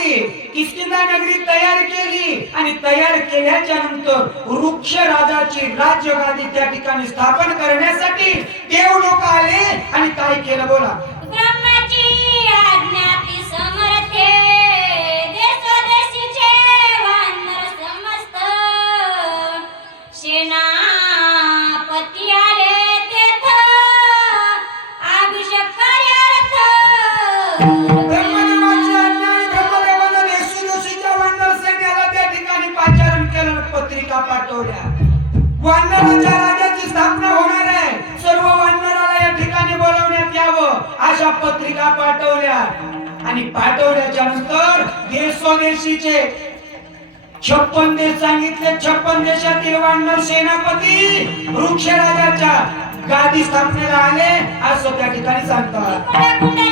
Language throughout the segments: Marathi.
केली किष्किंधा नगरी तयार केली. आणि तयार केल्याच्यानंतर वृक्ष राजाची राज्यगादी त्या ठिकाणी स्थापन करण्यासाठी देव लोक आले. आणि काय केलं बोला? आणि पाठवल्याच्या नंतर स्वदेशीचे छप्पन देश सांगितले. छप्पन देशातील वानर सेनापती वृक्षराजाच्या गादी स्थापनेला आले असं त्या ठिकाणी सांगतात.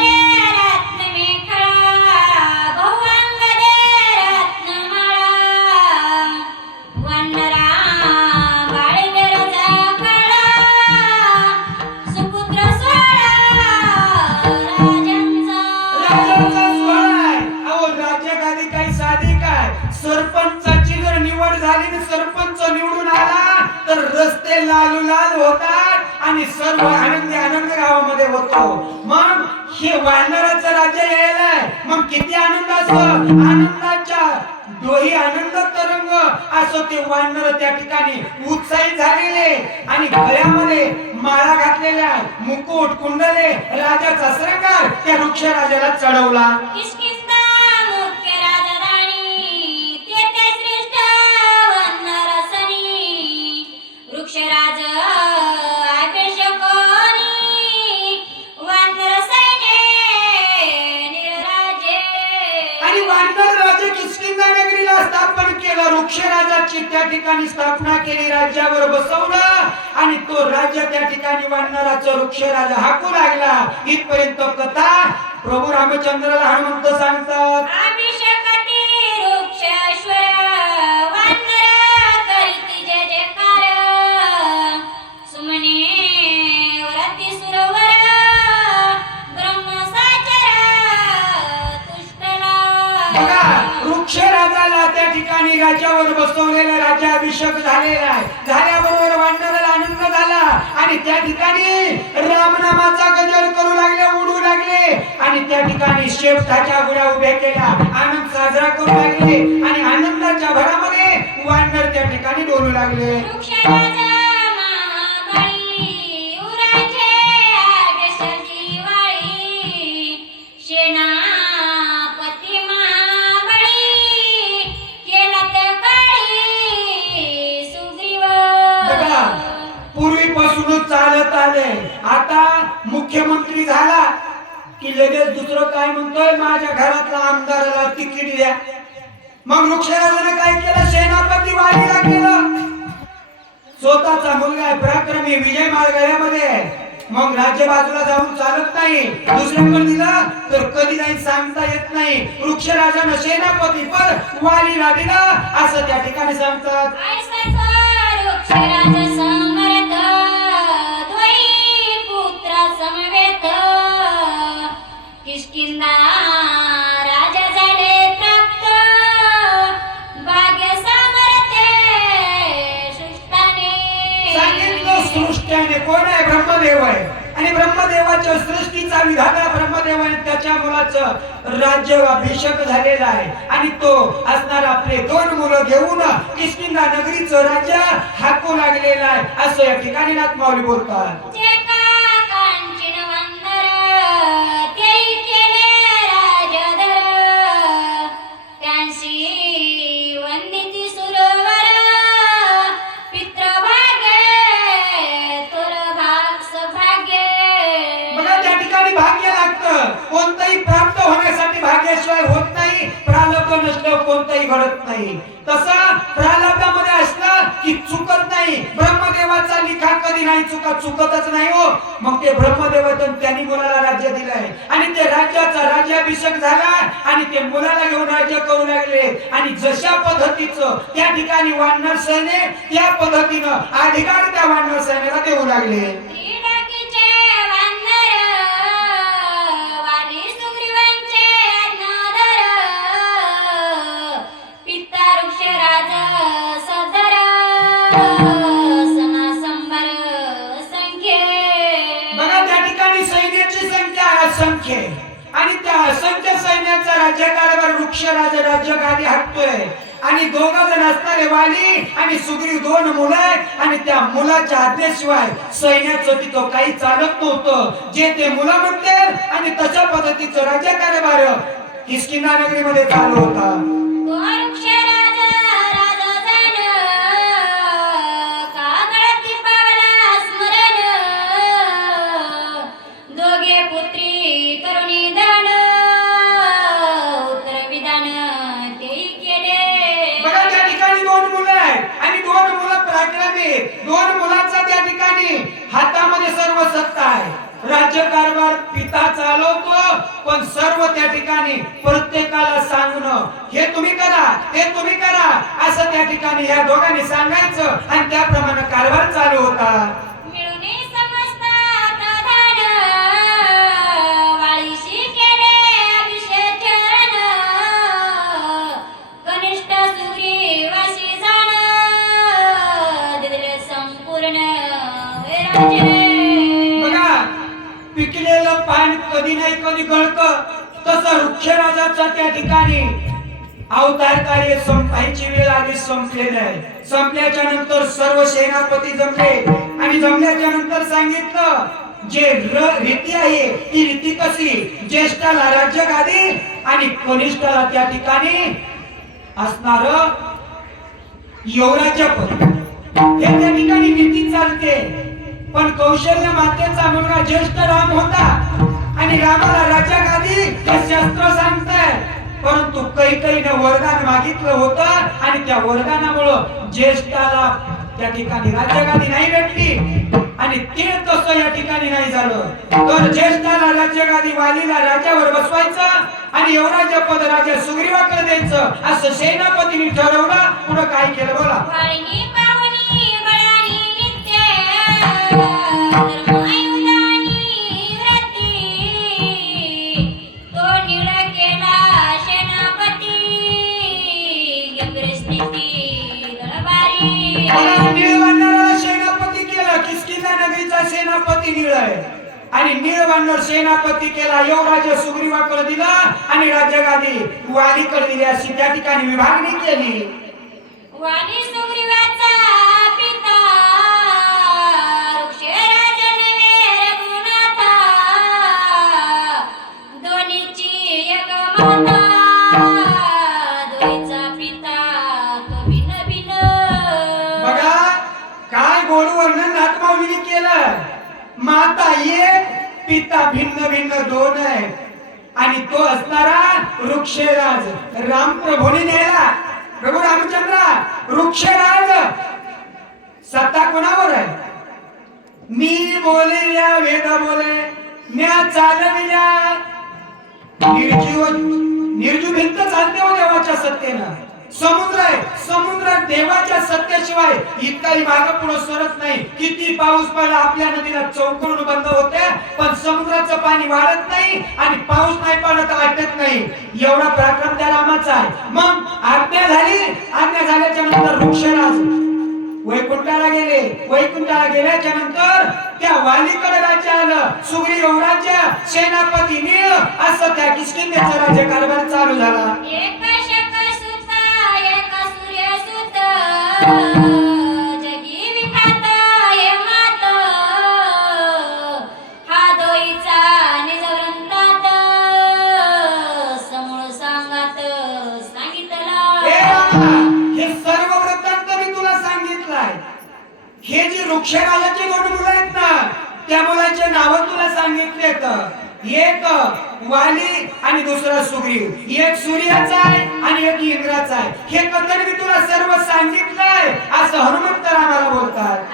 लालू लाल होतात आणि सर्व आनंदी आनंद गावामध्ये होतो. मग हे वानराचं राज्य यायलाय मग किती आनंद असतो? आनंदाच्या डोही आनंद तरंग असो ते वानर त्या ठिकाणी उत्साहित झालेले आणि गळ्यामध्ये माळा घातलेल्या मुकुट कुंडले राजाचा श्रंगार त्या वृक्ष राजाला चढवला ठिकाणी स्थापना केली राज्यावर बसवलं आणि तो राज्य त्या ठिकाणी वानराचा वृक्ष राजा हाकू लागला. इथपर्यंत कथा प्रभू रामचंद्राला हनुमंत सांगतात. राज्यावर बसवलेला राज्याभिषेक झालेला आहे. झाल्याबरोबर वाढणाऱ्याला आनंद झाला. आणि त्या ठिकाणी रामनामाचा गजर करू लागले उडू लागले. आणि त्या ठिकाणी शेपटाच्या गुड्या उभ्या केल्या. आनंद साजरा करू लागले. आणि आनंदाच्या भरामध्ये वानर त्या ठिकाणी डोलू लागले. मुख्यमंत्री झाला की लगेच दुसरं काय म्हणतोय? माझ्या घरातला आमदाराला तिकीट द्या. मग वृक्षराजाने काय केलं? सेनापती वालीला केलं. स्वतःचा मुलगा पराक्रमी विजय माळगड्यामध्ये आहे. मग राज्य बाजूला जाऊन चालत नाही. दुसऱ्याकडे दिला? तर कधी नाही सांगता येत नाही. वृक्षराजानं सेनापती पर वालीला दिलं असं त्या ठिकाणी सांगतात. राजा झाले प्राप्त. भाग्य सामर्थ्य सुष्टाने. सांगितलं सृष्ट्याने कोण आहे? ब्रह्मदेव आहे. आणि ब्रह्मदेवाच्या सृष्टीचा विधाता ब्रह्मदेव आहे. त्याच्या मुलाचं राज्य अभिषेक झालेला आहे. आणि तो असणार आपले दोन मुलं घेऊन किष्किंधा नगरीचं राज्य हाकू लागलेला आहे. असं या ठिकाणी नाथ माऊली बोलतात. ते ब्रह्मदेवातून त्यांनी मुलाला राज्य दिलंय. आणि ते राज्याचा राज्याभिषेक झाला आणि ते मुलाला घेऊन राज्य करू लागले. आणि जशा पद्धतीचं त्या ठिकाणी वानर सैन्य त्या पद्धतीनं अधिकार त्या वानर सैन्याला देऊ लागले. राज्यकारभार राज्य गादी हटतोय आणि दोघं जण असणारे वाली आणि सुग्रीव दोन मुलं आहेत आणि त्या मुलाच्या आज्ञेशिवाय सैन्याचं तिथं काही चालत नव्हतं. जे ते मुलं म्हणते आणि तशा पद्धतीचं राज्यकारभार किसकिंदा नगरीमध्ये चालू होता. राज्यकारभार पिता चालवतो पण सर्व त्या ठिकाणी प्रत्येकाला सांगणं हे तुम्ही करा हे तुम्ही करा असं त्या ठिकाणी या दोघांनी सांगायचं आणि त्याप्रमाणे कारभार चालू होता. कधी नाही कधी गळत. तसं वृक्षराजाचा त्या ठिकाणी अवतार कार्य संपायची वेळ आधी संपलेली आहे. संपल्याच्या नंतर सर्व सेनापती जमले. आणि जमल्याच्या नंतर सांगितलं जे रीती आहे ती रीती कशी? ज्येष्ठाला राज्य गादी आणि कनिष्ठाला त्या ठिकाणी असणार युवराज्य पद. हे त्या ठिकाणी नीती चालते. पण कौशल्य मातेचा मुलगा ज्येष्ठ राम होता. आणि रामाला राजा गादी हे शास्त्र सांगताय परंतु कैकईने वरदान मागितलं होतं आणि त्या वरदानामुळं ज्येष्ठाला त्या ठिकाणी राज्यगादी नाही भेटली. आणि ते तसं या ठिकाणी नाही झालं. तर ज्येष्ठाला राज्यगादी वालीला राजावर बसवायचं आणि युवराज्य पद राजा सुग्रीवाकडे द्यायचं. असं सेनापतीने ठरवलं. पुढं काय केलं बोला. निळ आहे. आणि निळवांना सेनापती केला युवराज सुग्रीवाकडे दिला आणि राज्यगादी वालीकडे दिली अशी त्या ठिकाणी विभागणी केली. वाणी सुग्रीवाचा पिता भिन्न भिन्न दोन आहे. आणि तो असणारा वृक्षराज राम प्रभूने नेला. प्रभू रामचंद्र वृक्षराज. सत्ता कोणावर आहे? मी बोलिल्या वेद बोले म्या चालविल्या. निर्जीव निर्जीव भिंत चालते हो देवाच्या सत्तेनं. समुद्र आहे. समुद्र देवाच्या सत्याशिवाय इतकाही माग पुढे सरत नाही. किती पाऊस पडला आपल्या नदीला चौकडून बंद होते पण समुद्राचं पाणी वाढत नाही आणि पाऊस नाही पडत अटत नाही. एवढा पराक्रम त्या रामाचा आहे. मग आज्ञा झाली. आज्ञा झाल्याच्यानंतर वृक्षराज वैकुंठाला गेले. वैकुंठाला गेल्याच्यानंतर त्या वालीकडे राज्य आलं. सुग्री राज्य सेनापती नीळ असं त्या किशकिंद्याचा राज्य कारभार चालू झाला. हे जे वृक्षराजाचे दोन मुलं आहेत ना त्या मुलाचे नाव तुला सांगितलेत एक वाली आणि दुसरा सुग्रीव. एक सूर्याचा आहे आणि एक इंद्राचा आहे. हे कथन तुला सर्व सांगितलंय. असं हनुमंत रामाला बोलतात.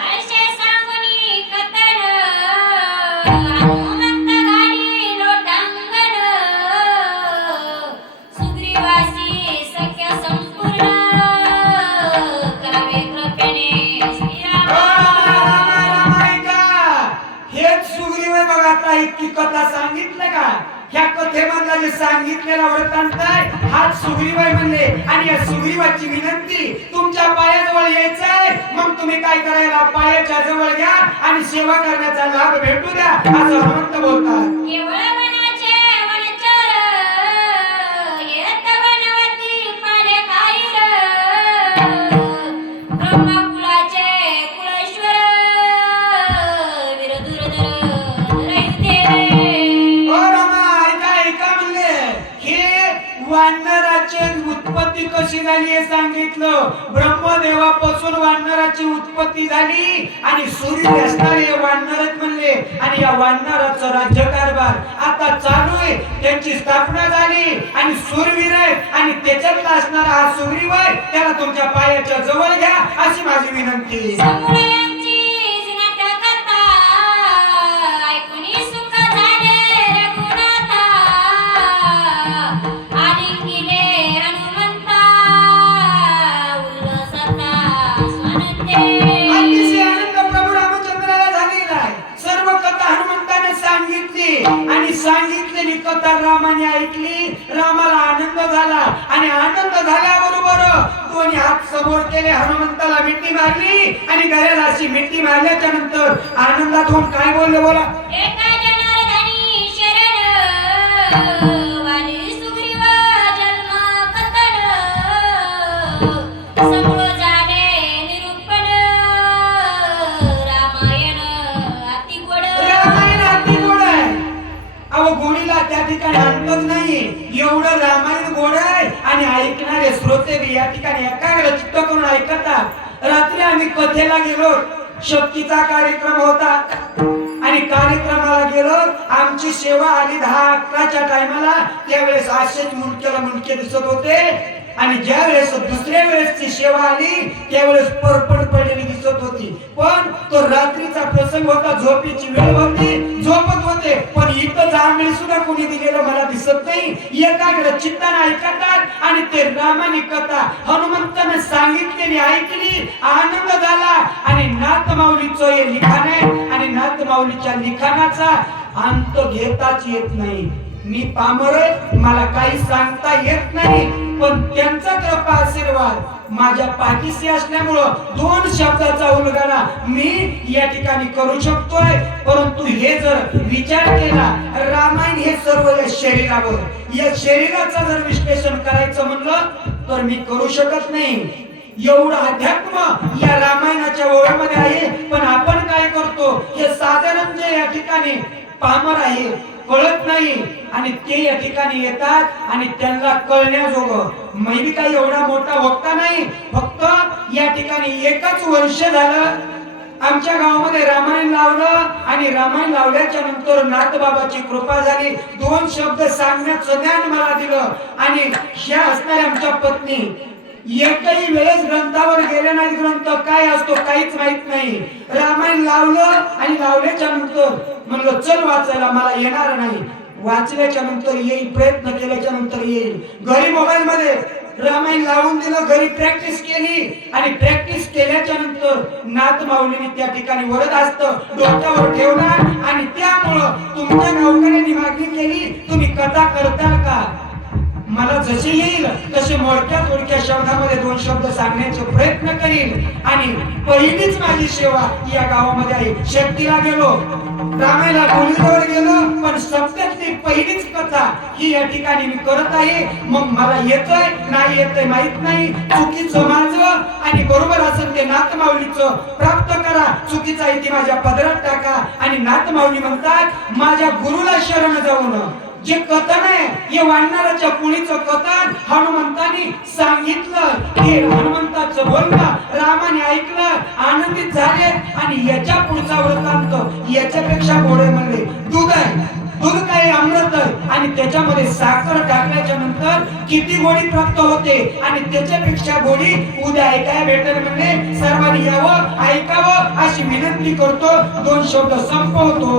हेच सुग्रीव बघा आता इतकी कथा सांगितलं का? ह्या कथेमधला जे सांगितलेला वृत्तांत आहे हाच सुग्रीव म्हणले आणि या सुग्रीवाची विनंती तुमच्या पायाजवळ यायचं आहे मग तुम्ही काय करायला? पायाच्या जवळ घ्या आणि सेवा करण्याचा लाभ भेटू द्या. असं हनुमंत बोलतात. उत्पत्ती कशी झाली हे सांगितलं? ब्रह्मदेवापासून वानराची उत्पत्ती झाली आणि सूर्य असणारे वानरच म्हणले. आणि या वानराचं राज्यकारभार आता चालू आहे. त्यांची स्थापना झाली आणि सूर्यवीर आहे आणि त्याच्यातला असणारा हा सुग्रीव आहे त्याला तुमच्या पायाच्या जवळ घ्या अशी माझी विनंती. आणि आनंद झाल्याबरोबर दोन्ही हात समोर केले हनुमंताला मिठी मारली आणि गळ्याला अशी मिठी मारल्याच्या नंतर आनंदात होऊन काय बोलले बोला? श्रोते बी या ठिकाणी एकाग्र चित्त करून ऐकतात रात्री आम्ही कथेला गेलो शक्तीचा कार्यक्रम होता. आणि कार्यक्रमाला गेलो आमची सेवा आली दहा अकराच्या टायमाला. त्यावेळेस आशेच मुंडक्याला मुंडके दिसत होते. आणि ज्या वेळेस दुसऱ्या वेळेसची सेवा आली त्यावेळेस परपड पडलेली दिसत होती. पण तो रात्रीचा प्रसंग होता झोपेची वेळ होती. झोपत होते. पण इथं जांभळी सुद्धा कोणी दिलेलं मला दिसत नाही. एकाग्र चित्ताने ऐकतात आणि ते रामानी कथा हनुमंताने सांगितलेली ऐकली. आनंद झाला. आणि नाथमाऊलीचं हे लिखाण आहे. आणि नाथमाऊलीच्या लिखाणाचा अंत घेताच येत नाही. मी पामर मला काही सांगता येत नाही. पण त्यांचा कृपा आशीर्वाद माझ्या पाठीशी असल्यामुळं दोन शब्दाचा उलगडा मी या ठिकाणी करू शकतोय. परंतु हे जर विचार केला रामायण हे सर्व या शरीरावर या शरीराचं जर विश्लेषण करायचं म्हणलं तर मी करू शकत नाही. एवढं अध्यात्म या रामायणाच्या ओळमध्ये आहे. पण आपण काय करतो? हे साधारण जे या ठिकाणी पामर आहे कळत नाही. आणि ते या ठिकाणी येतात आणि त्यांना कळण्याजोगं. मी बी काही एवढा मोठा वक्ता नाही फक्त या ठिकाणी एकच वर्ष झालं आमच्या गावामध्ये रामायण लावलं आणि रामायण लावल्याच्या नंतर नाथबाबाची कृपा झाली. दोन शब्द सांगण्याचं ज्ञान मला दिलं. आणि ह्या असणाऱ्या आमच्या पत्नी एकही वेळेस ग्रंथावर गेले नाही ग्रंथ. काय असतो काहीच माहीत नाही. रामायण लावलं आणि लावल्याच्या नंतर म्हणलं चल वाचायला मला येणार नाही. वाचल्याच्या नंतर येईल प्रयत्न केल्याच्यानंतर येईल. घरी मोबाईल मध्ये रामायण लावून दिलं घरी प्रॅक्टिस केली. आणि प्रॅक्टिस केल्याच्यानंतर नात माऊलीने त्या ठिकाणी वरद असत डोक्यावर ठेवणार. आणि त्यामुळं तुमच्या गावकऱ्यांनी मागणी केली तुम्ही कथा करताल का? मला जसे येईल तसे मोडक्या थोडक्या शब्दामध्ये दोन शब्द सांगण्याचे प्रयत्न करीन. आणि पहिलीच माझी सेवा या गावामध्ये आहे. शक्तीला गेलो. रामायला बोलीजवळ गेलो. पण सत्यातली पहिलीच कथा ही या ठिकाणी मी करत आहे. मग मला येतोय नाही येतोय माहीत नाही. चुकीचं माझं आणि बरोबर असेल ते नातमाऊलीचं प्राप्त करा. चुकीचा इथे माझ्या पदरात टाका. आणि नातमाऊली म्हणतात माझ्या गुरुला शरण जाऊन जे कथन आहे हे वाढणाऱ्याच्या पुणीचं कथन. हनुमंतानी सांगितलं. हे हनुमंत रामाचं बोलणं रामाने ऐकलं आनंदित झाले आणि याच्या पुढचा वृत्तांत याच्यापेक्षा गोडे म्हणले दूध आहे. दूध काही अमृत आणि त्याच्यामध्ये साखर टाकल्याच्या नंतर किती गोडी प्राप्त होते? आणि त्याच्यापेक्षा गोडी उद्या ऐकाय भेटेल म्हणजे सर्वांनी यावं ऐकावं अशी विनंती करतो. दोन शब्द संपवतो.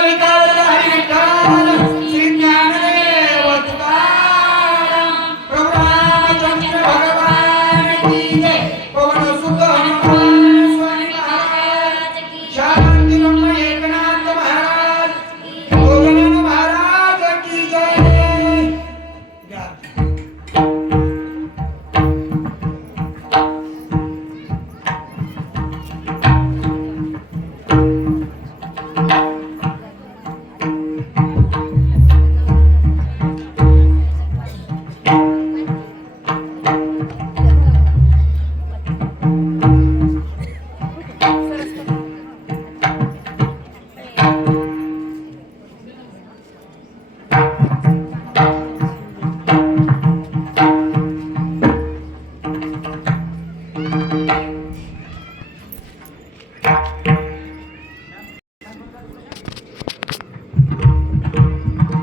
श्रीराम रामायण